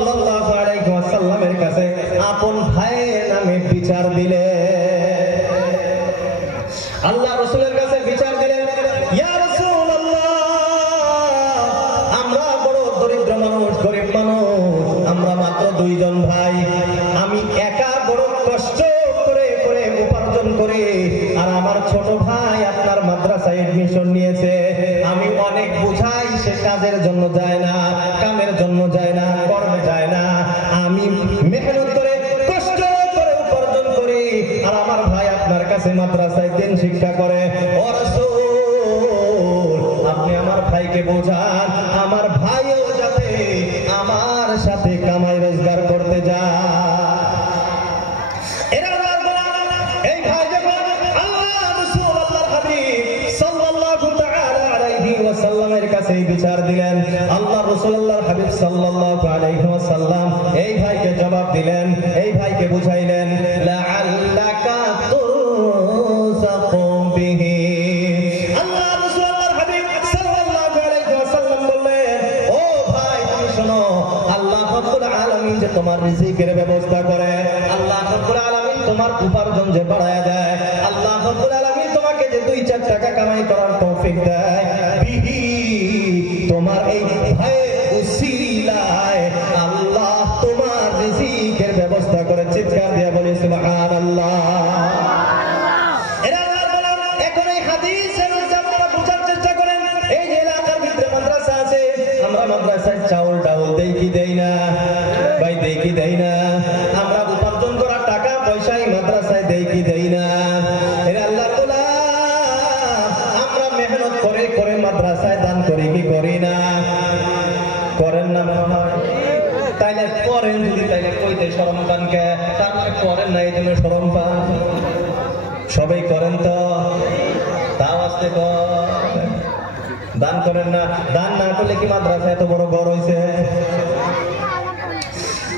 সাল্লাল্লাহু আলাইহি ওয়াসাল্লামের কাছে আপন ভাইয়ের নামে বিচার দিলেন। আল্লাহ রাসূলের কাছে বিচার দিলেন, ইয়া রাসূলুল্লাহ, আমরা বড় দরিদ্র মানুষ, গরিব মানুষ, আমরা মাত্র দুইজন ভাই। আমি একা বড় কষ্ট করে করে উপার্জন করি, আর আমার ছোট ভাই আপনার মাদ্রাসায় এডমিশন নিয়েছে। আমি অনেক বুঝাই, সে কাজের জন্য যায় না, কামের জন্য যায় না, কর্মে যায় না। আমি মেহনত করে কষ্ট করে উপার্জন করি, আর আমার ভাই আপনার কাছে মাদ্রাসায় দিন শিক্ষা করে। ও রাসূল, আপনি আমার ভাইকে বোঝান, আমার ভাইও যাতে আমার সাথে কামাই রোজগার করতে যায়। এই ভাই যখন আল্লাহ রাসূল আল্লাহর হাবিব সাল্লাল্লাহু তাআলা আলাইহি ওয়াসাল্লামের কাছে বিচার দিলেন, আল্লাহ রাসূল আল্লাহর হাবিব সাল্লাল্লাহু আলাইহি ওয়াসাল্লাম এই ভাইকে জবাব দিলেন, এই ভাইকে বুঝাইলেন, লাআল্লাকা তুরযাকু বিহি। আল্লাহ রাসূল আল্লাহর হাবিব সাল্লাল্লাহু আলাইহি ওয়াসাল্লাম বললেন, ও ভাই তুমি শোনো, আল্লাহ রাব্বুল আলামিন যে তোমার রিজিকের ব্যবস্থা করে, আল্লাহ রাব্বুল আলামিন তোমার উপার্জন যে বাড়ায়া দেয়, আল্লাহ রাব্বুল আলামিন তোমাকে যে 2-4 টাকা কামাই করার তৌফিক দেয়, বিহি তোমার এই ভাইয়ের উসিলায় আল্লাহ তোমার রিজিকের ব্যবস্থা করে। চিৎকার দিয়ে বলি সুবহানাল্লাহ। এরা আল্লাহর গোলাম। এখন এই হাদিসের মধ্যে আপনারা বোঝার চেষ্টা করেন, এই যে এলাকার ভিতরে মাদ্রাসা আছে, আমরা মাদ্রাসায় চাউল ডাউল দেই কি দেই না? ভাই দেই কি দেই না? আমরা উপার্জন করা টাকা পয়সাই মাদ্রাসায় দেই কি দেই না? এরা আল্লাহর গোলাম, আমরা মেহনত করে করে মাদ্রাসায় দান করি কি করি না? করেন না মনে হয়? তাইলে করেন, যদি তাইলে কইতে শরম পান কে? তার মানে করেন না, এই জন্য শরম পান। সবাই করেন তো, তাও আসতে দান করেন না। দান না করলে কি মাদ্রাসা এত বড় ঘর হইছে?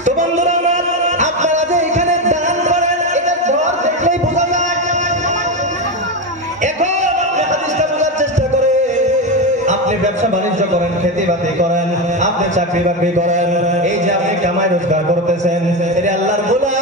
তো বন্ধুরা আমার, আপনারা যে এখানে দান করেন, এটা ঘর দেখলেই বোঝা যায়। এখন আপনি হাদিসটা বোঝার চেষ্টা করেন। আপনি ব্যবসা বাণিজ্য করেন, খেতি বাতি করেন, আপনি চাকরি বাকরি করেন, এই যে আপনি কামাই রোজগার করতেছেন, এটা আল্লাহর গোলাম।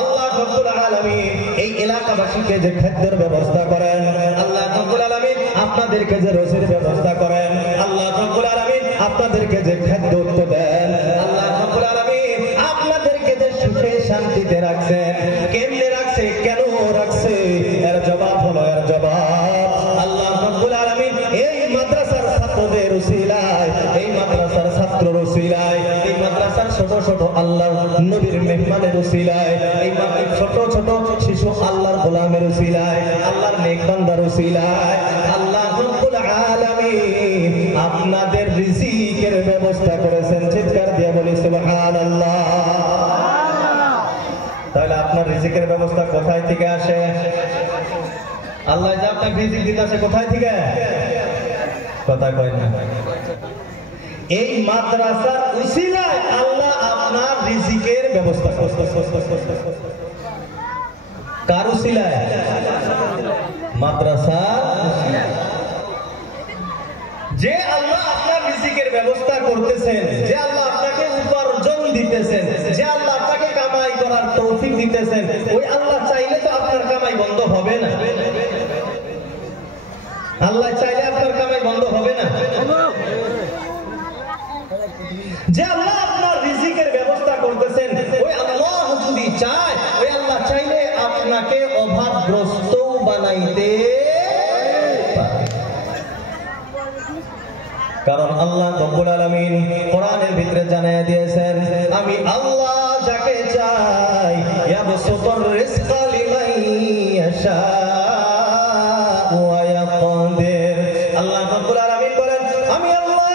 আল্লাহ রাব্বুল আলামিন এই এলাকাবাসীকে যে খাদ্যের ব্যবস্থা করেন, আল্লাহ রাব্বুল আলামিন আপনাদেরকে যে রোজির ব্যবস্থা করেন, আল্লাহ রাব্বুল আলামিন আপনাদেরকে যে খাদ্য দেন, আল্লাহ রাব্বুল আলামিন আপনাদেরকে যে সুখে শান্তিতে রাখছেন, কেমনে রাখছে, কেন রাখছে, এর জবাব হলো, এর জবাব আল্লাহ রাব্বুল আলামিন এই মাদ্রাসার ছাত্রদের উসিলায়, এই মাদ্রাসার ছাত্রর উসিলায়, এই মাদ্রাসার ছোট ছোট আল্লাহর নবীর মেহমানের উসিলায়, এই ছোট ছোট শিশু আল্লাহর গোলামের উসিলায়, আল্লাহর নেক বান্দার উসিলায় আল্লাহ রাব্বুল আলামিন আপনাদের রিজিকের ব্যবস্থা করেছেন। চিৎকার দিয়ে বলি সুবহানাল্লাহ। তাহলে আপনার রিজিকের ব্যবস্থা কোথায় থেকে আসে? আল্লাহ যে আপনাকে রিজিক দিতেছে কোথায় থেকে? কথা কয় না। এই মাদ্রাসার উসিলায় আল্লাহ আপনার রিজিকের ব্যবস্থা করতেছে। কার উসিলায়? মাদ্রাসা। যে আল্লাহ আপনার রিজিকের ব্যবস্থা করতেছেন, যে আল্লাহ আপনাকে উপার্জন দিতেছেন, যে আল্লাহ আপনাকে কামাই করার তৌফিক দিতেছেন, ওই আল্লাহ চাইলে তো আপনার কামাই বন্ধ হবে না। আল্লাহ চাইলে আপনার কামাই বন্ধ হবে না। যে আল্লাহ আপনার রিজিকের ব্যবস্থা করতেছেন, ওই আল্লাহ যদি চায়, ওই আল্লাহ চাইলে আপনাকে অভাবগ্রস্ত বানাইতে পারে। কারণ আল্লাহ রাব্বুল আলামিন কোরআনের ভিতরে জানিয়ে দিয়েছেন, আমি আল্লাহ যাকে চাই ইয়াবসুতুর রিজকা লিমান ইয়াশা ওয়া ইয়াকদির। আল্লাহ রাব্বুল আলামিন বলেন, আমি আল্লাহ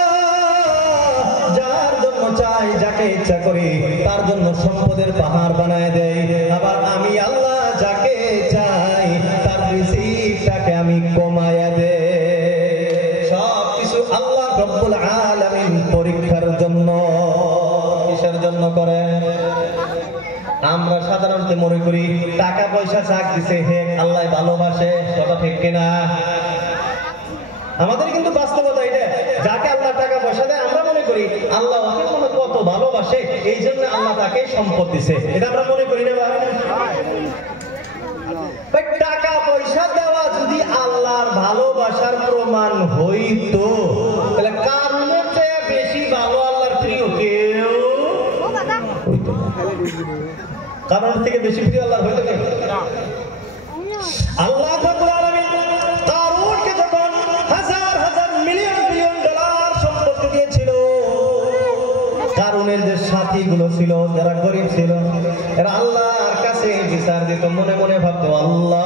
যার জন্য চাই, যাকে ইচ্ছা করি তার জন্য সম্পদের পাহাড় বানায় দেই। আবার আমি আল্লাহ যাকে চাই তার রিজিকটাকে আমি কমায়া দেই। সবকিছু আল্লাহ রাব্বুল আলামিন পরীক্ষার জন্য। কিসের জন্য করে? আমরা সাধারণত মনে করি টাকা পয়সা চাক দিছে হে আল্লাহ ভালোবাসে, কথা ঠিক কিনা? আমাদের কিন্তু বাস্তবতা এটা, যাকে আল্লাহ টাকা পয়সা দেয় আমরা মনে করি আল্লাহ ওকে কোনো অত ভালোবাসে, এই জন্য আল্লাহ তাকে সম্পদ দিছে। এটা আমরা মনে করি না? টাকা পয়সা দেওয়া যদি আল্লাহর ভালোবাসার প্রমাণ হইতো, তাহলে কারণের চেয়ে বেশি ভালো আল্লাহর প্রিয় কেউ হইতো না। কারণের থেকে বেশি প্রিয় আল্লাহর হইতো না। আল্লাহ রাব্বুল আলামিন কারূনকে যখন হাজার হাজার মিলিয়ন বিলিয়ন ডলার সম্পত্তি দিয়েছিল, কারূনের যে সাথীগুলো ছিল, যারা গরিব ছিল, এরা আল্লাহর কাছে বিচার দিত, মনে মনে ভাবতো, আল্লাহ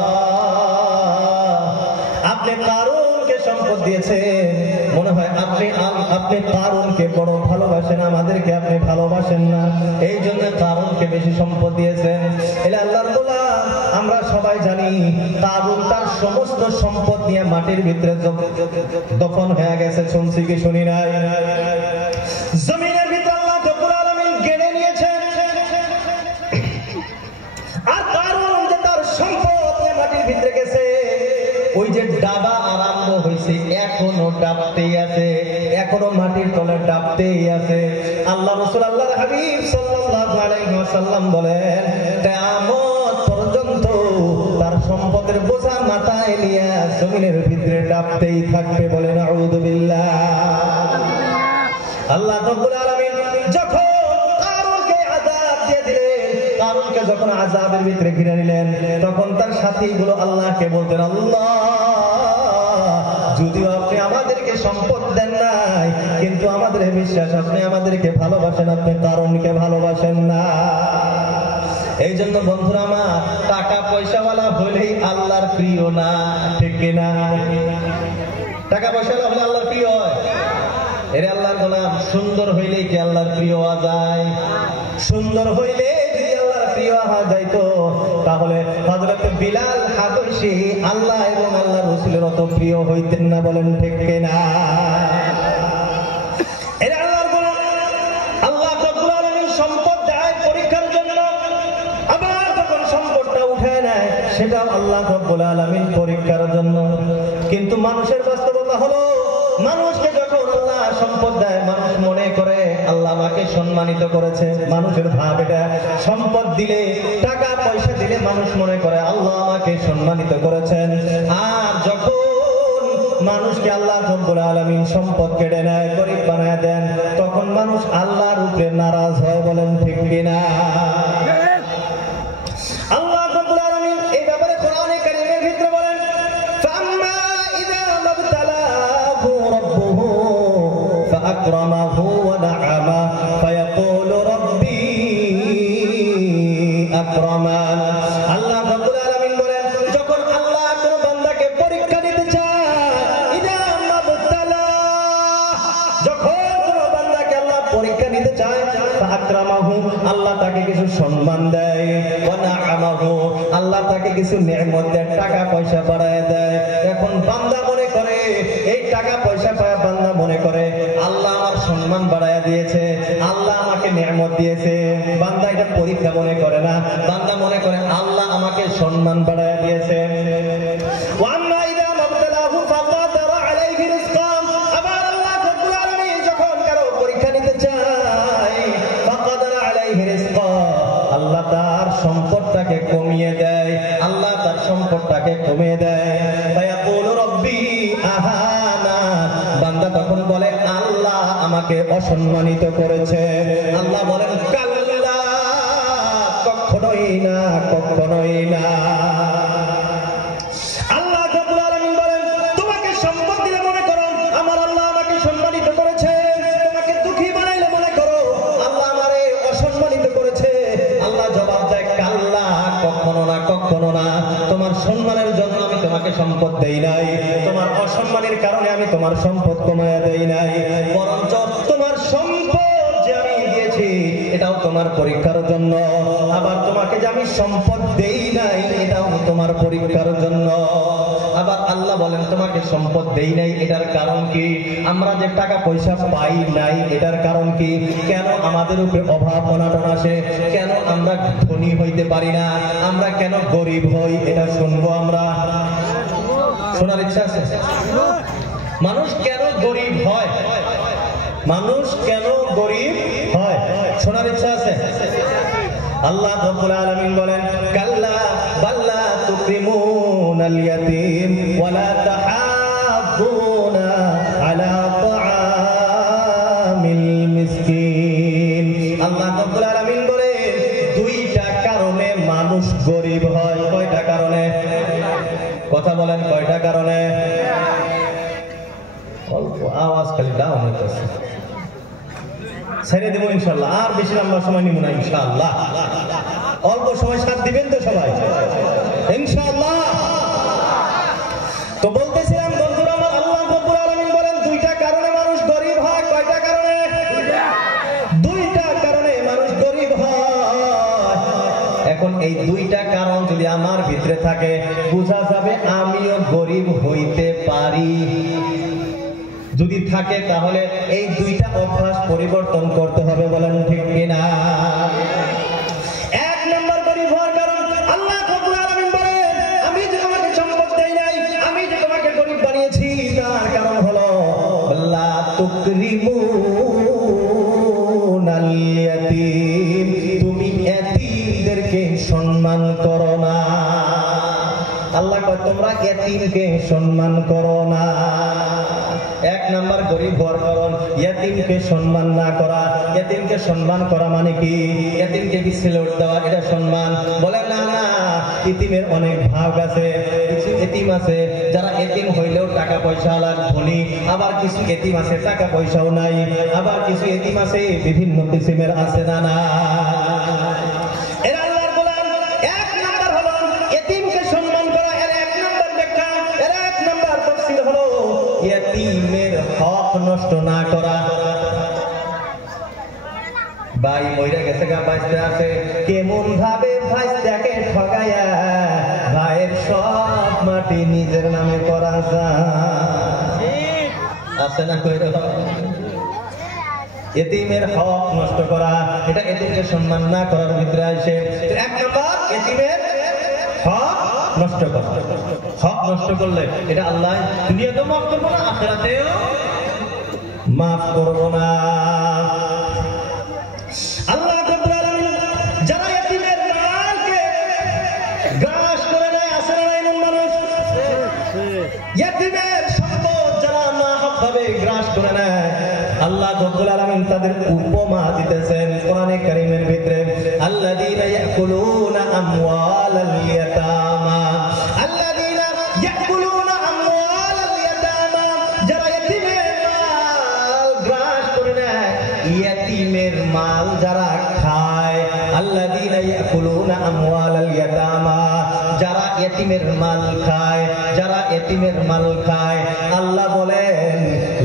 আপনি কারূনকে সম্পদ দিয়েছেন, মনে হয় আপনি কারূনকে বড় ভালোবাসেন, আমাদেরকে আপনি ভালোবাসেন না, এই জন্য কারূনকে বেশি সম্পদ দিয়েছেন। এলে আল্লাহর গোলাম, আমরা সবাই জানি কারূন তার সমস্ত সম্পদ নিয়ে মাটির ভিতরে দফন হয়ে গেছে। শুনছি কি শুনি নাই? জমিনের ভিতরে আল্লাহ রাব্বুল আলামিন গেড়ে নিয়েছেন। আর কারূন যে তার সম্পদ নিয়ে মাটির ভিতরে গেছে, ওই যে ডাবা আরম্ভ হয়েছে, এখনো ডাবতেই আছে, এখনো মাটির তলে ডাবতেই আছে। আল্লাহ রাসূল আল্লাহর হাবিব সাল্লাল্লাহু আলাইহি ওয়াসাল্লাম বলেন, কিয়ামত পর্যন্ত তার সম্পদের বোঝা মাথায় নিয়ে জমিনের ভিতরে ডাবতেই থাকবে। বলেন আউযু বিল্লাহ। আল্লাহ রাব্বুল আলামিন যখন কারূনকে আযাব দিয়ে দিলেন, কারূনকে যখন আযাবের ভিতরে ঘিরে নিলেন, তখন তার সাথীগুলো আল্লাহকে বলতেন, আল্লাহ যদিও আপনি আমাদেরকে সম্পদ দেন নাই, কিন্তু আমাদের বিশ্বাস আপনি আমাদেরকে ভালোবাসেন, আপনি কারূনকে ভালোবাসেন না। এই জন্য বন্ধুরা আমার, টাকা পয়সাওয়ালা হলেই আল্লাহর প্রিয় না, ঠিক কিনা? টাকা পয়সাওয়ালা হলে আল্লাহর প্রিয় হয়? এরে আল্লাহর গোলাম, সুন্দর হইলেই কি আল্লাহর প্রিয় হওয়া যায়? সুন্দর হইলে যদি আল্লাহর প্রিয় হওয়া যাইতো, তাহলে হযরত বিলাল হাবশী আল্লাহ এবং আল্লাহর রাসূলের অত প্রিয় হইতেন না। বলেন ঠিক কিনা? এরে আল্লাহর গোলাম, আল্লাহ রাব্বুল আলামিন সম্পদ দেয় পরীক্ষার জন্য, আবার যখন সম্পদটা উঠায় নেয়, সেটা আল্লাহ রাব্বুল আলামিন পরীক্ষার জন্য। কিন্তু মানুষের বাস্তবতা হলো, মানুষকে যখন আল্লাহ সম্পদ দেয়, মানুষ মনে করে আল্লাহ আমাকে সম্মানিত করেছে। মানুষের ভাব এটা, সম্পদ দিলে, টাকা পয়সা দিলে মানুষ মনে করে আল্লাহ আমাকে সম্মানিত করেছেন। আর যখন মানুষকে আল্লাহ রাব্বুল আলামিন সম্পদ কেড়ে নেয়, গরীব বানায় দেন, তখন মানুষ আল্লাহর উপরে নারাজ হয়। বলেন ঠিক কিনা? আল্লাহ রাব্বুল আলামিন এই ব্যাপারে কোরআনে কারীমের ভিতরে বলেন, ফাম্মা ইযা মাবতালাহু রাব্বুহু ফাআকরামাহু ওয়া না'আমা ফায়াকুলু রাব্বি আকরামান। আল্লাহ রাব্বুল আলামিন বলেন, যখন আল্লাহ কোন বান্দাকে পরীক্ষা নিতে চায়, ইযা মাবতালা, যখন কোন বান্দাকে আল্লাহ পরীক্ষা নিতে চায়, ফাআকরামাহু, আল্লাহ তাকে কিছু সম্মান দেয়, ওয়া না'আমাহু, আল্লাহ তাকে কিছু নিয়ামত দেয়, টাকা পয়সা বাড়ায় দেয়। এখন বান্দা মনে করে, এই টাকা পয়সা পায় বান্দা মনে করে আল্লাহ আমার সম্মান বাড়ায় দিয়েছে, আল্লাহ আমাকে নিয়ামত দিয়েছে। বান্দা এটা পরীক্ষা মনে করে না, বান্দা মনে করে আল্লাহ আমাকে সম্মান বাড়ায় দিয়েছে। ওয়াম্মা ইযা মাবতালাহু ফাকাদারা আলাইহি রিজকান, আবার আল্লাহ রাব্বুল আলামিন যখন কারো পরীক্ষা নিতে চায়, ফাকাদারা আলাইহি রিজকান, আল্লাহ তার সম্পদটাকে কমিয়ে দেয়, আল্লাহ তার সম্পদটাকে কমিয়ে দেয়। ফায়াকুলু রাব্বি আহানা, বান্দা তখন বলে আল্লাহ আমাকে অসম্মানিত করেছে। আল্লাহ বলেন, কাল্লা, কখনোই না, কখনোই না। আল্লাহ রাব্বুল আলামিন বলেন, তোমাকে সম্পদ দিলে মনে করো আমার আল্লাহ আমাকে সম্মানিত করেছে, তোমাকে দুঃখী বানাইলে মনে করো আল্লাহ আমারে অসম্মানিত করেছে। আল্লাহ জবাব দেয়, কাল্লা, কখনো না, কখনো না। তোমার সম্মানের জন্য আমি তোমাকে সম্পদ দেই নাই, তোমার অসম্মানের কারণে আমি তোমার সম্পদ কমায়া দেই নাই, বরঞ্চ তোমার সম্পদ যে আমি দিয়েছি এটাও তোমার পরীক্ষার জন্য। আবার তোমাকে যে আমি সম্পদ দেই নাই, এটাও তোমার পরীক্ষার জন্য। আবার আল্লাহ বলেন, তোমাকে সম্পদ দেই নাই, এটার কারণ কি? আমরা যে টাকা পয়সা পাই নাই, এটার কারণ কি? কেন আমাদের উপরে অভাব অনাটন আসে? কেন আমরা ধনী হইতে পারি না? আমরা কেন গরিব হই? এটা শুনবো আমরা। শোনার ইচ্ছা আছে? মানুষ কেন গরিব হয়? মানুষ কেন গরিব হয়? আল্লাহ রাব্বুল আলামিন বলেন কাল্লা বাল্লা তুকরিমুনাল ইয়াতীম ওয়ালা তাহাদ্দুনা আলা তাআমিল মিসকিন। আল্লাহ রাব্বুল আলামিন বলেন দুইটা কারণে মানুষ গরিব হয়। কয়টা কারণে? কথা বলেন কয়টা কারণে? অল্প আওয়াজ খালি ডাউন হইতেছে। ছেড়ে দেবো ইনশাআল্লাহ, আর বেশি লম্বা সময় নিব না ইনশাআল্লাহ। অল্প সময় সাথ দিবেন তো সবাই ইনশাআল্লাহ। তো বলতেছিলাম বন্ধুরা আমার, আল্লাহ রাব্বুল আলামিন বলেন দুইটা কারণে মানুষ গরিব হয়। কয়টা কারণে? দুইটা কারণে মানুষ গরিব হয়। এখন এই দুইটা কারণ যদি আমার ভিতরে থাকে বোঝা যাবে আমিও গরিব হইতে পারি। যদি থাকে তাহলে এই দুইটা অভ্যাস পরিবর্তন করতে হবে, বলেন ঠিক কিনা? এক নম্বর গরিব হওয়ার কারণ আল্লাহ রাব্বুল আলামিন বলেন আমি যে তোমাকে সম্পদ দেই নাই, আমি যে তোমাকে গরিব বানিয়েছি তার কারণ হলো লা তুকরিমুনাল ইয়াতীম, তুমি এতিমদেরকে সম্মান করো না। আল্লাহ কয় তোমরা এতিমকে সম্মান করো না। এক নাম্বার গরিব হওয়ার কারণ এতিমকে সম্মান না করা। এতিমকে সম্মান করা মানে কি? এতিমকে কি সেলুট দেওয়া এটা সম্মান? বলে না না, এতিমের অনেক ভাগ আছে। কিছু এতিম আছে যারা এতিম হইলেও টাকা পয়সা লাগ ধনী, আবার কিছু এতিম আছে টাকা পয়সাও নাই, আবার কিছু এতিম আছে বিভিন্ন কিসিমের আছে। না না, এরা আল্লাহর গোলাম। এক নাম্বার হলো এতিমকে সম্মান করা, এর এক নাম্বার ব্যাখ্যা, এর এক নাম্বার তাফসীর হলো এতিমের হক নষ্ট না করা। ভাই মইরা গেছে গা, বাইতে আছে কেমন ভাবে ভাইস্তাকে ঠগায়া ভাইয়ের সব মাটি নিজের নামে করা যায়। আছে না কইরা এতিমের হক নষ্ট করা, এটা এতিমকে সম্মান না করার ভিতরে আসে। এক নাম্বার এতিমের হক নষ্ট করা। হক নষ্ট করলে এটা আল্লাহ দুনিয়াতেও মাফ করবো না, আখিরাতেও মাফ করবো না। আল্লাহ রাব্বুল আলামিন যারা এতিমের মালকে গ্রাস করে নেয়, আছে না এমন মানুষ? এতিমের সম্পদ যারা নাহকভাবে গ্রাস করে নেয়, আল্লাহ রাব্বুল আলামিন তাদের উপমা দিতেছেন কোরআনে কারীমের ভিতরে। আল্লাযীনা ইয়াকুলুনা আমওয়ালাল ইয়াতামা, আল্লাযীনা ইয়াকুলুনা আমওয়ালাল ইয়াতামা, যারা এতিমের মাল গ্রাস করে নেয়, এতিমের মাল যারা খায়। আল্লাযীনা ইয়াকুলুনা আমওয়ালাল ইয়াতামা, যারা এতিমের মাল খায়, যারা এতিমের মাল খায়, আল্লাহ বলেন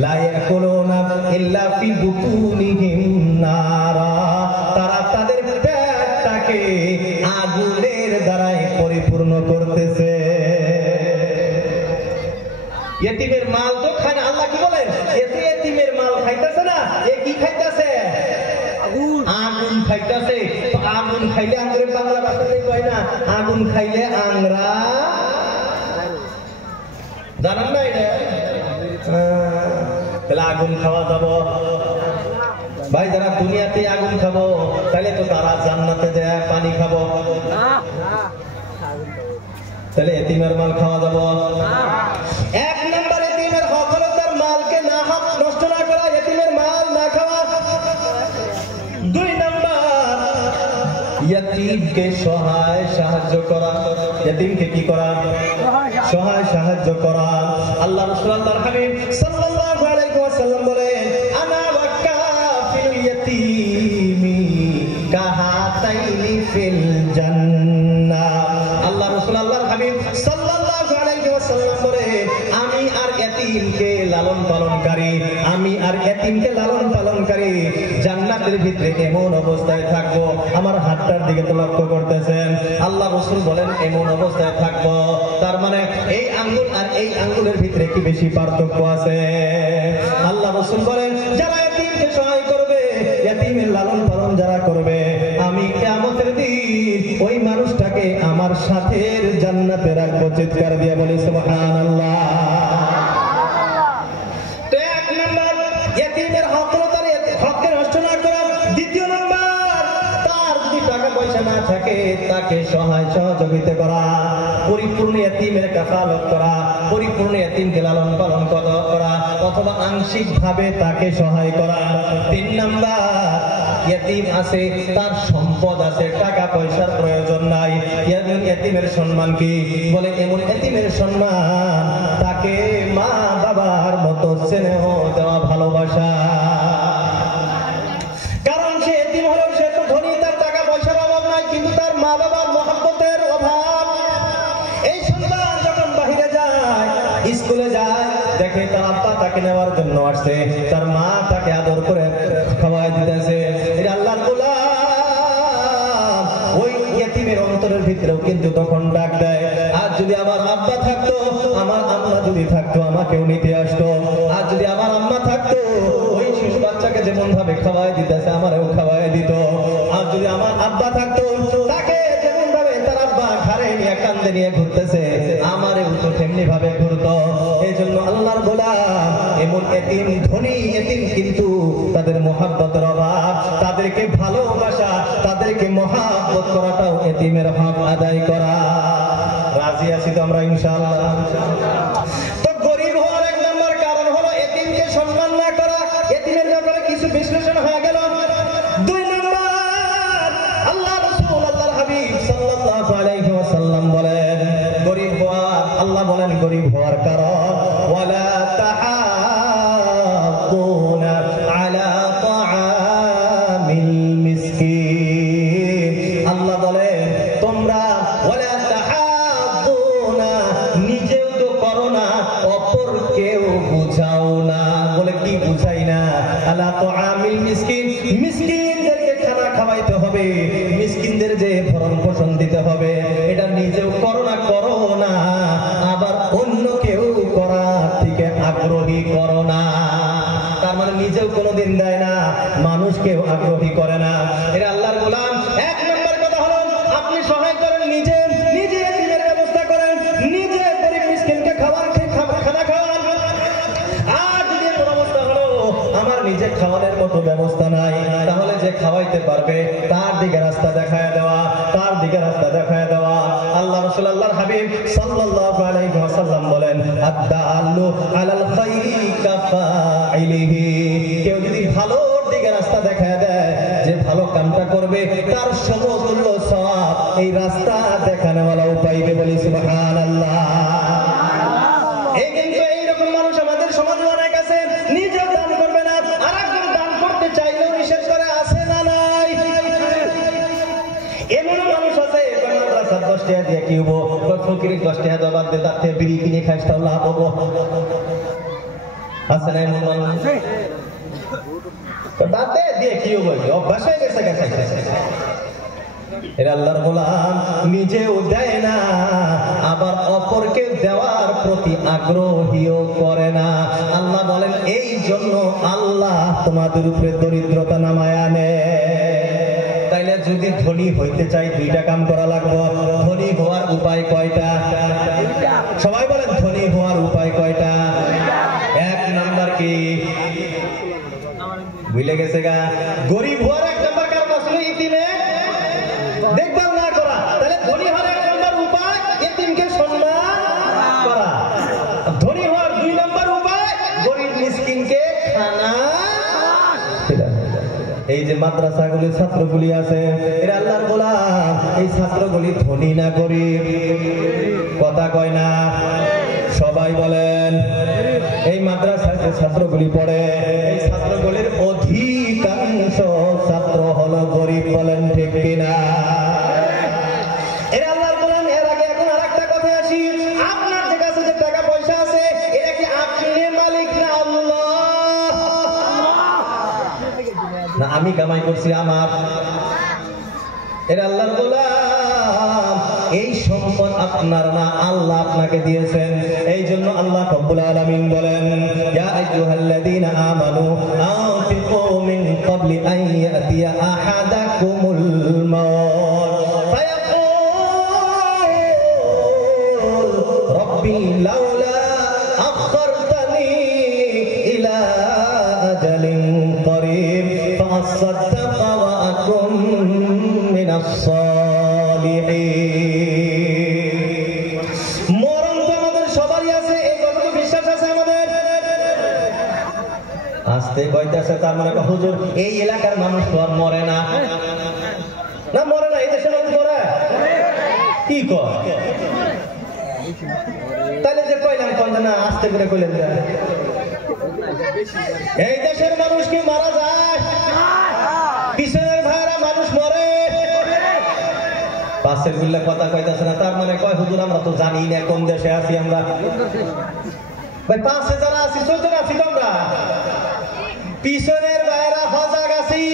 লা ইয়াকুলুনা ইল্লা ফি বুতুনিহিম নারা, তারা তাদের পেটটাকে আগুনের দ্বারাই পরিপূর্ণ করতেছে। এতিমের মাল তো খায় না। আল্লাহ কি বলেন? এতিমের মাল খাইতেছে না, এ কি খাইতেছে? আগুন খাইতেছে। তো আগুন খাইলে আঙ্গুরের বাংলা ভাষাতে কয় না আগুন খাইলে আংরা, জানেন না এটা? তাহলে আগুন খাওয়া যাব ভাই, যারা দুনিয়াতে আগুন খাবো তাহলে তো তারা জান্নাতে যায় পানি খাবো। তাহলে এতিমের মাল খাওয়া যাব? এক নম্বর এতিমের হক হলো তার মালকে না হক নষ্ট না করা, এতিমের মাল না খাওয়া। দুই নম্বর এতিমকে সহায় সাহায্য করা। এতিমকে কি করা? সহায় সাহায্য করা। আল্লাহ রাসূল আল্লাহর হাবিব সাল্লাল্লাহু আলাইহি ওয়াসাল্লাম বলেন আনা ওয়া কাফিল ইয়াতীমি কাহাতাইনি ফিল জান্নাহ। আল্লাহ রাসূল আল্লাহর হাবিব সাল্লাল্লাহু আলাইহি ওয়াসাল্লাম বলেন আমি আর এতিমকে লালন পালনকারী, আমি আর এতিমকে লালন পালনকারী জান্নাতের ভিতরে এমন অবস্থায় থাকবো। আমার হাতটার দিকে তো লক্ষ্য করতেছেন, আল্লাহ রাসূল বলেন এমন অবস্থায় থাকবো। তার মানে এই আঙ্গুল আর এই আঙ্গুলের ভিতরে কি বেশি পার্থক্য আছে? আল্লাহ রাসূল বলেন যারা এতিমকে সহায় করবে, এতিমের লালন পালন যারা করবে, আমি কিয়ামতের দিন ওই মানুষটাকে আমার সাথের জান্নাতে রাখবো। চিৎকার দিয়ে বলি সুবহানাল্লাহ। তো এক নাম্বার এতিমের হক হলো তার হককে নষ্ট না করা। দ্বিতীয় নাম্বার তার যদি টাকা পয়সা না থাকে তাকে সহায় সহযোগিতা করা, পরিপূর্ণ এতিমের কাফালত করা, পরিপূর্ণ এতিমকে লালন পালন করা অথবা আংশিক ভাবে তাকে সহায় করা। 3 নাম্বার, এতিম আছে, তার সম্পদ আছে, টাকা পয়সার প্রয়োজন নাই, এতিমের সম্মান কি? বলে এমন এতিমের সম্মান তাকে মা বাবার মতো স্নেহ দেওয়া, ভালোবাসা। কারণ সে এতিম হলেও সে তো ধনী, তার টাকা পয়সার অভাব নাই, কিন্তু তার মা বাবার মহব্বতের অভাব। এই সন্তান যখন বাহিরে যায়, স্কুলে যায়, দেখে তার আব্বা তাকে নেওয়ার জন্য আসছে, তার মা তাকে আদর করে খাওয়াই দিতেছে। আল্লাহর গোলাম ওই ইতিমের অন্তরের ভিতরেও কিন্তু তখন ডাক দেয়, আর যদি আমার আব্বা থাকতো, আমার আম্মা যদি থাকতো, আমাকেও নিতে আসতো। আর যদি আমার আম্মা থাকতো, ওই শিশু বাচ্চাকে যেমন ভাবে খাওয়াই দিতেছে আমারও খাওয়াই দিত। আর যদি আমার আব্বা থাকতো, তাকে যেমন ভাবে তার আব্বা ঘাড়ে নিয়ে কান্দে নিয়ে ঘুরতেছে, আমারও তো তেমনি ভাবে ঘুরতো। এই জন্য আল্লাহর গোলাম এমন এতিম, ধনী এতিম কিন্তু তাদের মহব্বতের অভাব, তাদেরকে ভালোবাসা, তাদেরকে মহব্বত করাটাও এতিমের হক আদায় করা। রাজি আছি তো আমরা ইনশাআল্লাহ? তো গরিব হওয়ার 1 নম্বর কারণ হলো এতিমকে সম্মান না করা। এতিমের ব্যাপারে কিছু বিশ্লেষণ হয়ে গেল। 2 নম্বর, আল্লাহ রাসূল আল্লাহর হাবিব সাল্লাল্লাহু আলাইহি ওয়াসাল্লাম বলেন গরিব হওয়া, আল্লাহ বলেন গরিব হওয়ার কারণ ওয়ালা তাহাদ্দুনা আলা তাআমিল মিসকিন। আল্লাহ বলেন তোমরা ওয়ালা তাহাদ্দুনা, নিজেও তো করো না, অপরকেও বুঝাও না। বলে কি বুঝাই না? আলা তাআমিল মিসকিন, মিসকিনদেরকে খানা খাওয়াইতে হবে, মিসকিনদের যে ভরণ পোষণ দিতে হবে, এটা নিজেও করো না, আবার অন্য কেউ করার থেকে আগ্রহী করো না। তার মানে নিজেও কোনোদিন দেয় না, মানুষকেও আগ্রহী করে না। এটা আল্লাহর গোলাম। 1 নম্বর কথা হলো আপনি সহায় করেন, নিজে এতিমের ব্যবস্থা করেন, নিজে গরিব মিসকিনকে খানা খাওয়ান। আর যদি এমন অবস্থা হলো আমার নিজে খাওয়ানোর মতো ব্যবস্থা নাই, তাহলে যে খাওয়াইতে পারবে তার দিকে রাস্তা দেখায় দেওয়া, তার দিকে রাস্তা দেখায় দেওয়া। আল্লাহ রাসূল আল্লাহর হাবিব সাল্লাল্লাহু আলাইহি ওয়াসাল্লাম বলেন আদ-দাআল্লু আলাল খাইরি কাফাইলিহি। কেউ যদি ভালোর দিকে রাস্তা দেখায় দেয়, যে ভালো কামটা করবে তার সমতুল্য সওয়াব এই রাস্তা দেখানোওয়ালাও পাইবে। বলি সুবহানাল্লাহ। এই কিন্তু এইরকম মানুষ আমাদের সমাজে অনেক আছে, নিজেও দান করবে না, আরেকজন দান করতে চাইলেও নিষেধ করে, আছে না নাই? এমন মানুষ আছে, মাদ্রাসার 10 টাকা দিয়ে কি হবো, ফকিরের 10 টাকা দেওয়া বাদ দিয়ে তার থেকে বিড়ি কিনে খাইস, তাও লাভ হবো। আছে না এমন মানুষ? তাতে দিয়ে কি হবো, অভ্যাস হয়ে গেছে। এরা আল্লাহর গোলাম, নিজেও দেয় না, আবার অপরকে দেওয়ার প্রতি আগ্রহীও করে না। আল্লাহ বলেন এই জন্য আল্লাহ তোমাদের উপরে দরিদ্রতা নামায় আনে। তাইলে যদি ধনী হইতে চাই 2টা কাম করা লাগবে। ধনী হওয়ার উপায় কয়টা? সবাই বলেন ধনী হওয়ার উপায় কয়টা? 1 নাম্বার কি ভুলে গেছে গা? গরিব হওয়ার 1 নাম্বার কারণ আসলে ইতিমে দেখভাল না করা। তাহলে ধনী হওয়ার 1 নাম্বার উপায় ইতিমকে সম্মান করা। ধনী হওয়ার 2 নাম্বার উপায় গরিব মিসকিনকে খানা। এই যে মাদ্রাসাগুলির ছাত্রগুলি আছে, এরা আল্লাহর গোলাম। এই ছাত্রগুলি ধনী না গরিব? কথা কয় না, সবাই বলেন। এই মাদ্রাসায় যে ছাত্রগুলি পড়ে, এই ছাত্রগুলির অধিকাংশ ছাত্র হলো গরিব। বলেন ঠিক কিনা? এরা আল্লাহর গোলাম। এর আগে এখন আরেকটা কথা আসি, আপনার যে কাছে যে টাকা পয়সা আছে, এরা কি আপনি মালিক না আল্লাহ? না আমি কামাই করছি আমার? এরা আল্লাহর গোলাম। এই সম্পদ আপনার না, আল্লাহ আপনাকে দিয়েছেন। এই জন্য আল্লাহ রব্বুল আলামিন বলেন ইয়া আইয়ুহাল্লাযীনা আমানু আনফিকু মিন ক্বাবলি আন ইয়াতিয়া আহাদাকুমুল মাউত ফায়াকুল রাব্বি লাউলা আখখারতানি ইলা আজালিন করিব ফাসাদদাকা ওয়া আকুম মিনাস সালিহিন। মরণ তো আমাদের সবারই আছে, এই কথা বিশ্বাস আছে আমাদের। আসতে কইতাছে, তার মানে হুজুর এই এলাকার মানুষ তো আর মরে না। না মরে না, এই দেশের মানুষ মরে কি কয়? তাহলে যে কইলাম কোন না আসতে করে কইলেন না, এই দেশের মানুষ কি মারা যায়? পিছনের ভাইরা মানুষ মরে। পাশের গুলা কথা কইতাছে না, তার মানে কয় হুজুর আমরা তো জানি না কোন দেশে আছি আমরা। ভাই পাশে যারা আছি 14 আছি তো আমরা, পিছনের ভাইরা হজাগ আছি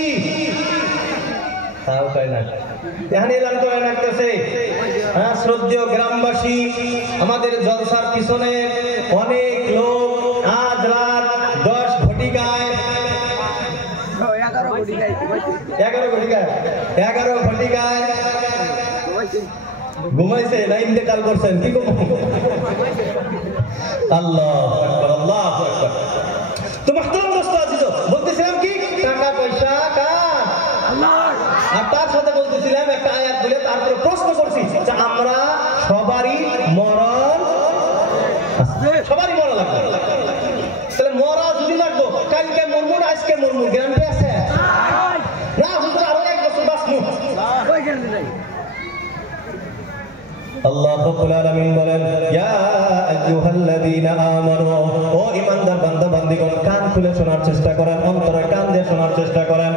তাও কয় না। এখানে এলান করে রাখতেছে, হ্যাঁ শ্রদ্ধেয় গ্রামবাসী, আমাদের জলসার পিছনে অনেক লোক আজ রাত 10 ঘটিকায় 11 ঘটিকায় ঘুমাইছে না ইন্তেকাল করছেন। কি আল্লাহু আকবার, আল্লাহু আকবার। তো মুহতারাম দোস্ত আজিজ, বলতেছিলাম কি টাকা পয়সা কার? আল্লাহর। আর তার সাথে বলতেছিলাম একটা আয়াত বলে তারপরে প্রশ্ন করছি যে আমরা সবারই মরণ আছে, সবারই মরণ লাগবে। তাহলে মরা যদি লাগবো, কালকে মরমু না আজকে মরমু, গ্যারান্টি আছে না? হুজুর আরো 1 বছর বাঁচমু, ওই গ্যারান্টি নাই। আল্লাহ রাব্বুল আলামিন বলেন, ইয়া আইয়ুহাল্লাযীনা আমানু, ও ঈমানদার বান্দা বান্দীগণ, কান খুলে শোনার চেষ্টা করেন, অন্তরে কান দিয়ে শোনার চেষ্টা করেন।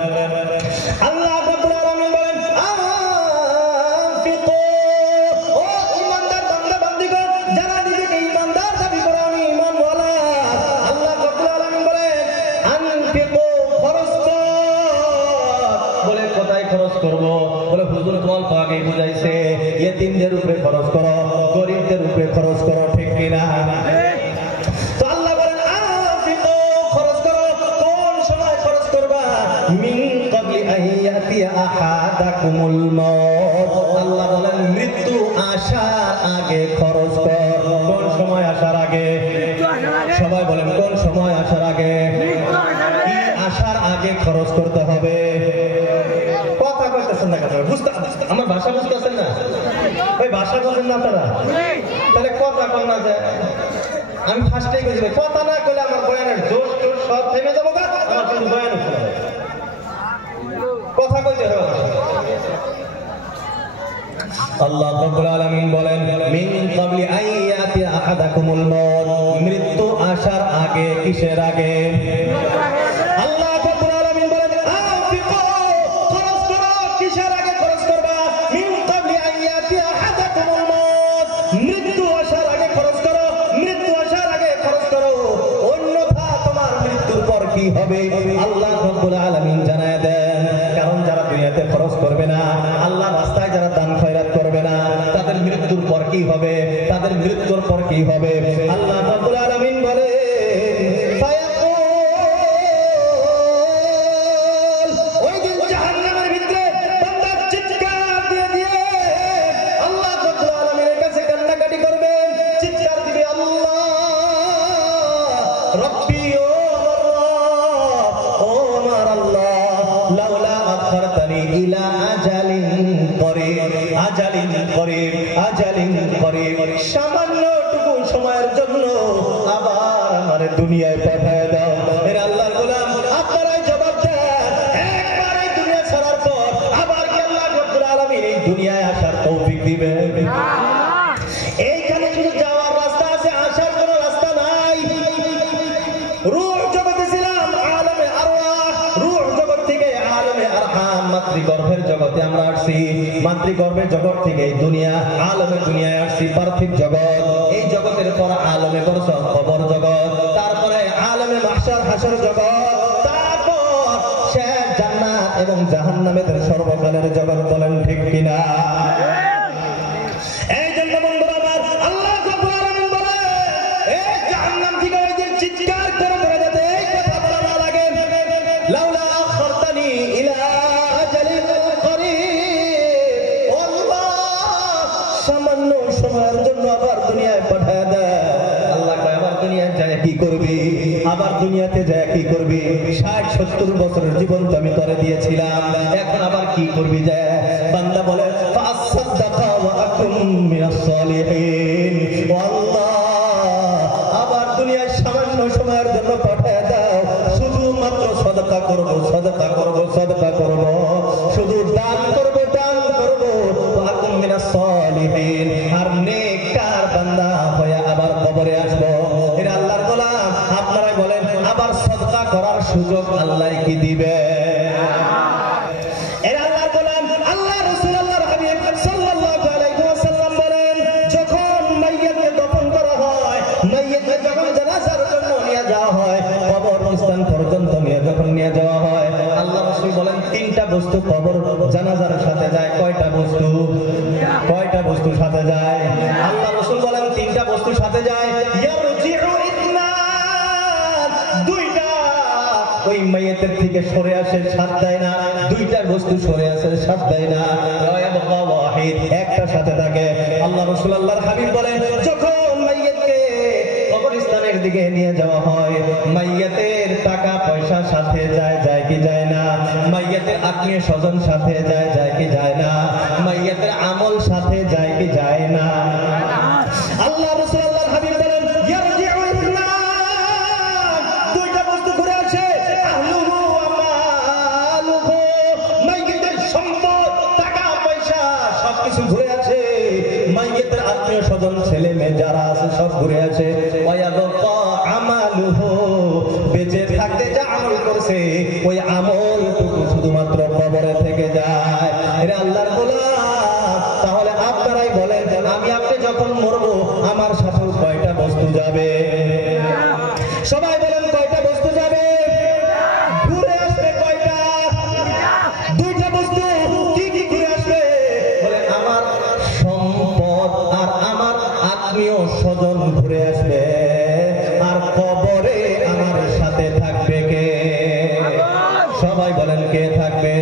আল্লাহ রাব্বুল আলামিন বলেন, আনফিকু, ও ঈমানদার বান্দা বান্দীগণ, যারা নিজেকে ঈমানদার দাবি করে আমি ঈমানওয়ালা, আল্লাহ রাব্বুল আলামিন বলেন আনফিকু, খরচ কর। বলে কোথায় খরচ করব? বলে হুজুর তো অল্প আগেই বুঝাইছে, ইয়েতিমদের উপরে খরচ করো, গরিবদের উপরে খরচ করো, ঠিক কিনা? তো আল্লাহ বলেন আনফিকু, খরচ করো। কোন সময় খরচ করবা? মিন ক্বাবলি আইয়াতিয়া আহাদাকুমুল মাউত, আল্লাহ বলেন মৃত্যু আসার আগে খরচ কর। কোন সময় আসার আগে? সবাই বলেন কোন সময় আসার আগে? কি আসার আগে খরচ করতে হবে? কথা কইতেছেন না, কথা বুঝতে, আমার ভাষা বুঝতেছেন না? ওই ভাষা বলেন না আপনারা, তাহলে কথা কম না যায়। আমি ফার্স্টেই কইছি কথা না কইলে আমার বয়ানের জোশ টোশ সব থেমে যাবো, আমার শুধু বয়ান উঠবে, কথা কইতে হবে। আল্লাহ রাব্বুল আলামিন বলেন মিন ক্বাবলি আইয়াতি আহাদাকুমুল মাউত, মৃত্যু আসার আগে। কিসের আগে? আল্লাহ রাব্বুল আলামিন বলেন আনফিকু, খরচ করো। কিসের আগে খরচ করবা? মিন ক্বাবলি আইয়াতি আহাদাকুমুল মাউত, মৃত্যু আসার আগে খরচ করো, মৃত্যু আসার আগে খরচ করো, অন্যথা তোমার মৃত্যুর পর কি হবে আল্লাহ রাব্বুল আলামিন জানায় দেন। কারণ যারা দুনিয়াতে খরচ করবে না, আল্লাহর রাস্তায় যারা দান খয়রাত করবে না, তাদের মৃত্যুর পর কি হবে? তাদের মৃত্যুর পর কি হবে? আল্লাহ রাব্বুল আলামিন বলে ওই দিন জাহান্নামের ভিতরে বান্দা চিৎকার দিয়ে দিয়ে আল্লাহ রাব্বুল আলামিনের কাছে কান্নাকাটি করবে, চিৎকার দিবে, আল্লাহ রব্বি, ও আমার আল্লাহ, লাউলা আখারতানি ইলা আজালিন করিব, আজালিন করিব, আজালিন করিব, সামান্যটুকু সময়ের জন্য আবার আমার দুনিয়ায় পাঠায় দাও। এর আল্লাহর গোলাম, আপনারাই জবাব দেন, একবার এই দুনিয়া ছাড়ার পর আবার কি আল্লাহ রাব্বুল আলামিন এই দুনিয়ায় আসার তৌফিক দিবেন? এইখানে শুধু যাওয়ার রাস্তা আছে, আসার কোনো রাস্তা নাই। রূহ জগতে ছিলাম, আলামে আরওয়াহ, রূহ জগৎ থেকে আলামে আরহাম, মাতৃগর্ভের জগতে আমরা আসছি, মাতৃগর্ভের জগৎ থেকে এই দুনিয়া, আলমে দুনিয়ায় আসছি, পার্থিব জগৎ। এই জগতের পর আলমে বরজখ, কবর জগৎ, তারপরে আলমে মাহশার, হাসর জগৎ, তারপর শেষ জান্নাত এবং জাহান্নামের সর্বকালের জগৎ। বলেন ঠিক কিনা? এই জন্য বন্ধুরা আমার, আল্লাহ রাব্বুল আলামিন বলে এই জাহান্নাম থেকে ওই দিন চিৎকার করে করে যাতে এই কথা বলা না লাগে, লাউলা আখারতানি ইলা আজালিন করিব, আল্লাহ সামান্য সময়ের জন্য আবার দুনিয়ায় পাঠায় দেয়। আল্লাহ কয় আবার দুনিয়ায় যায় কি করবি? আবার দুনিয়াতে যায় কি করবি? 60-70 বছরের জীবন তো আমি তোরে দিয়েছিলাম, এখন আবার কি করবি? যায় বান্দা বলে ফাসাদাকা ওয়া আকুম মিনাস সালিহিন, আল্লাহ আবার দুনিয়ায় সামান্য সময়ের জন্য পাঠিয়ে দাও, শুধুমাত্র সাদাকা করব, সাদাকা করব, সাদাকা করব, শুধু দান করব, দান করব, ওয়া আকুম মিনাস সালিহিন, আর নেককার বান্দা হয়ে আবার কবরে আসবো। এর আল্লাহর গোলাম, আপনারাই বলেন আবার সাদকা করার সুযোগ আল্লাহ কি দিবে? এর আল্লাহর গোলাম আল্লাহ রাসূল আল্লাহর হাবিব সাল্লাল্লাহু আলাইহি ওয়াসাল্লাম বলেন, যখন মাইয়িতকে দফন করা হয়, মাইয়িতকে যখন জানাজার জন্য নিয়ে যাওয়া হয়, কবরস্থান পর্যন্ত যখন নিয়ে যাওয়া হয়, আল্লাহ রাসূল বলেন 3টা বস্তু কবর জানাজার সাথে যায়। কয়টা বস্তু? কয়টা বস্তু সাথে যায়? আল্লাহ রাসূল বলেন 3টা বস্তু সাথে যায়। ইয়ারজিউ ইসনান, 2টা ওই মাইয়িতের থেকে সরে আসে, সাথ দেয় না। 2টা বস্তু সরে আসে, সাথ দেয় না। ওয়ায়াবকা ওয়াহিদ, একটা সাথে থাকে। আল্লাহ রাসূল আল্লাহর হাবিব বলেন, যখন মাইয়িতকে কবরস্থানের দিকে নিয়ে যাওয়া হয়, মাইয়িতের টাকা পয়সা সাথে যায়, যায় কি যায় না? মাইয়িতের আত্মীয় স্বজন সাথে যায়, যায় কি যায় না? মাইয়িতের আমল সাথে যায় কি যায় না? আল্লাহ রাসূল আল্লাহর হাবিব বলেন, ইয়ারজিউ ইসনান, 2টা বস্তু ঘুরে আসে। আহলুহু ওয়া মালুহু, মাইয়িতের সম্পদ, টাকা পয়সা সবকিছু ঘুরে আসে। মাইয়িতের আত্মীয় স্বজন, ছেলে মেয়ে যারা আছে সব ঘুরে আসে। ওয়ায়াবকা আমালুহু, বেঁচে থাকতে যা আমল করছে ওই আমলটুকু শুধুমাত্র কবরে থেকে যায়। এর আল্লাহর গোলাম, তাহলে আপনারাই বলেন, আমি আপনি যখন মরবো আমার সাথে কয়টা বস্তু যাবে? সবাই বলেন কয়টা বস্তু যাবে? ঘুরে আসবে কয়টা? 2টা বস্তু। কি কি ঘুরে আসবে? বলে আমার সম্পদ আর আমার আত্মীয় স্বজন ঘুরে আসবে, আর কবরে আমার সাথে থাকবে কে? সবাই বলেন কে থাকবে?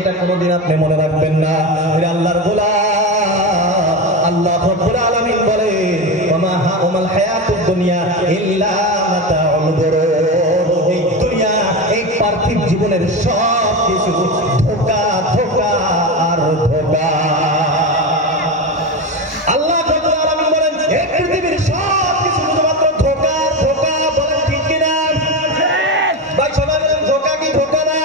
এটা কোনদিন আপনি মনে রাখবেন না। আল্লাহর গোলাম আল্লাহ রাব্বুল আলামিন বলে, ওমাল হায়াতুদ দুনিয়া ইল্লা মাতাউল গুরুর, এই দুনিয়া, এই পার্থিব জীবনের সব কিছু ধোঁকা, ধোঁকা আর ধোঁকা। আল্লাহ রাব্বুল আলামিন বলেন, এই পৃথিবীর সব কিছু শুধুমাত্র ধোঁকা, ধোঁকা। বলেন ঠিক কিনা? ভাই সবাই বলেন ধোঁকা কি ধোঁকা না?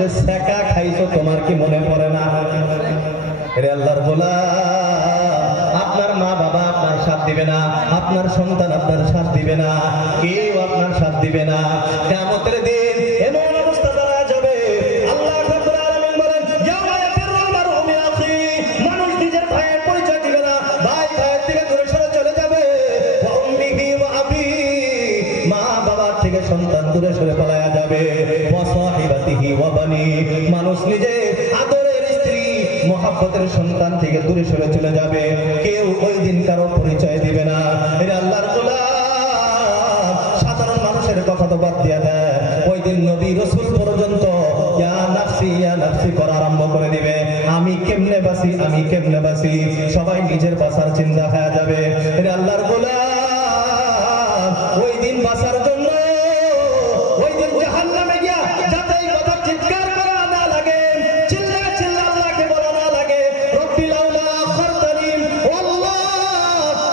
যে সেকা খাইছো তোমার কি মনে পড়ে না? রে আল্লাহর গোলাম, আপনার মা বাবা আপনার সাথ দিবে না, আপনার সন্তান আপনার সাথ দিবে না, কেউ আপনার সাথ দিবে না। কিয়ামতের দিন এমন অবস্থা দাঁড়া যাবে, আল্লাহ রাব্বুল আলামিন বলেন, ইয়াউমা ইয়াফিরুল মারউ মিন আখি, মানুষ নিজের ভাইয়ের পরিচয় দিবে না, ভাই ভাইয়ের থেকে দূরে সরে চলে যাবে। ওয়া উম্মিহি ওয়া আবি, মা বাবার থেকে সন্তান দূরে সরে পালায়া যাবে। ওয়া সাহিবাতিহি ওয়া বানি, মানুষ নিজের আদরের স্ত্রী, মুহাব্বতের সন্তান থেকে দূরে সরে চলে যাবে। কেউ ওই দিন কারো পরিচয় দিবে না। এর আল্লাহর গোলাম, সাধারণ মানুষের কথা তো বাদ দিয়া দেয়, ওই দিন নবী রাসূল পর্যন্ত ইয়া নাফসি করা আরম্ভ করে দিবে। আমি কেমনে বাঁচি, আমি কেমনে বাঁচি, সবাই নিজের বাঁচার চিন্তা হয়ে যাবে। এর আল্লাহর গোলাম, ওই দিন বাঁচার জন্য ওই দিন জাহান্নামে গিয়া যাতে এই কথা চিৎকার করা না লাগে, চিল্লা চিল্লা আল্লাহকে বলা না লাগে, রব্বি লাউলা আখারতানি, আল্লাহ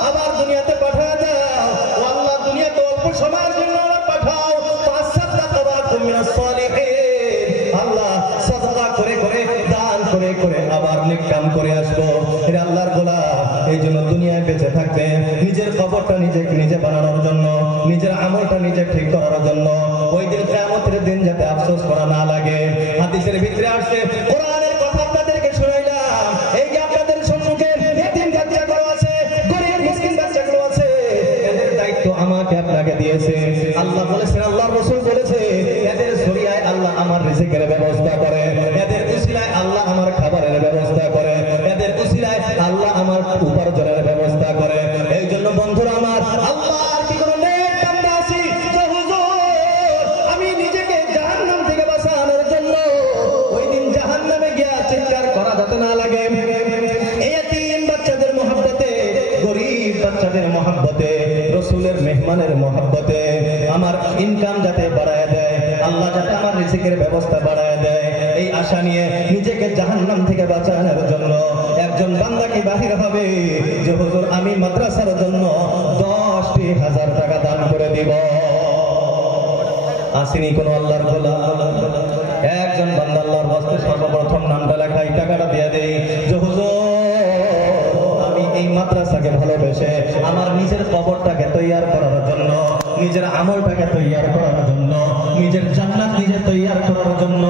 আবার দুনিয়াতে পাঠিয়ে দাও, আল্লাহ দুনিয়াতে অল্প সময়ের জন্য আবার পাঠাও, ফাসাদাকা ওয়া কুম মিনাস সালিহিন, আল্লাহ সাদকা করে করে, দান করে করে আবার নেক কাম করে আসবো। এর আল্লাহর গোলাম, এই জন্য দুনিয়ায় বেঁচে থাকবে নিজের কবরটা নিজে বানানোর জন্য, নিজের আমলটা নিজে ঠিক করার জন্য। ওই দিন কিয়ামতের দিন যাতে আফসোস করা না লাগে। হাদিসের ভিতরে আসছে, কোরআনের কথা আপনাদেরকে শুনাইলাম, এই যে আপনাদের সম্মুখে এতিম বাচ্চাগুলো আছে, গরিব মিসকিন বাচ্চাগুলো আছে, এদের দায়িত্ব আমাকে আপনাকে দিয়েছে। আল্লাহ বলেছেন, আল্লাহর রাসূল বলেছে, এদের জরিয়ায় আল্লাহ আমার রিজিকের ব্যবস্থা করে, এদের উসিলায় আল্লাহ আমার খাবারের ব্যবস্থা করে, এদের উসিলায় আল্লাহ আমার উপার্জনের রসুলের মেহমানের মহব্বতে আমার ইনকাম যাতে বাড়ায় দেয়, আল্লাহ যাতে আমার রিজিকের ব্যবস্থা বাড়ায় দেয়, এই আশা নিয়ে নিজেকে জাহান্নাম থেকে বাঁচানোর জন্য একজন বান্দা কি বাহির হবে যে হুজুর আমি মাদ্রাসার জন্য 10,000 টাকা দান করে দিব? আসেনি কোন আল্লাহর গোলাম? একজন বান্দা আল্লাহর ওয়াস্তে সর্বপ্রথম নামটা লেখাই, টাকাটা দিয়ে দেই যে হুজুর আমি এই মাদ্রাসাকে ভালোবেসে আমার নিজের কবরটাকে তৈয়ার করার জন্য, নিজের আমলটাকে তৈয়ার করার জন্য, নিজের জান্নাত নিজে তৈয়ার করার জন্য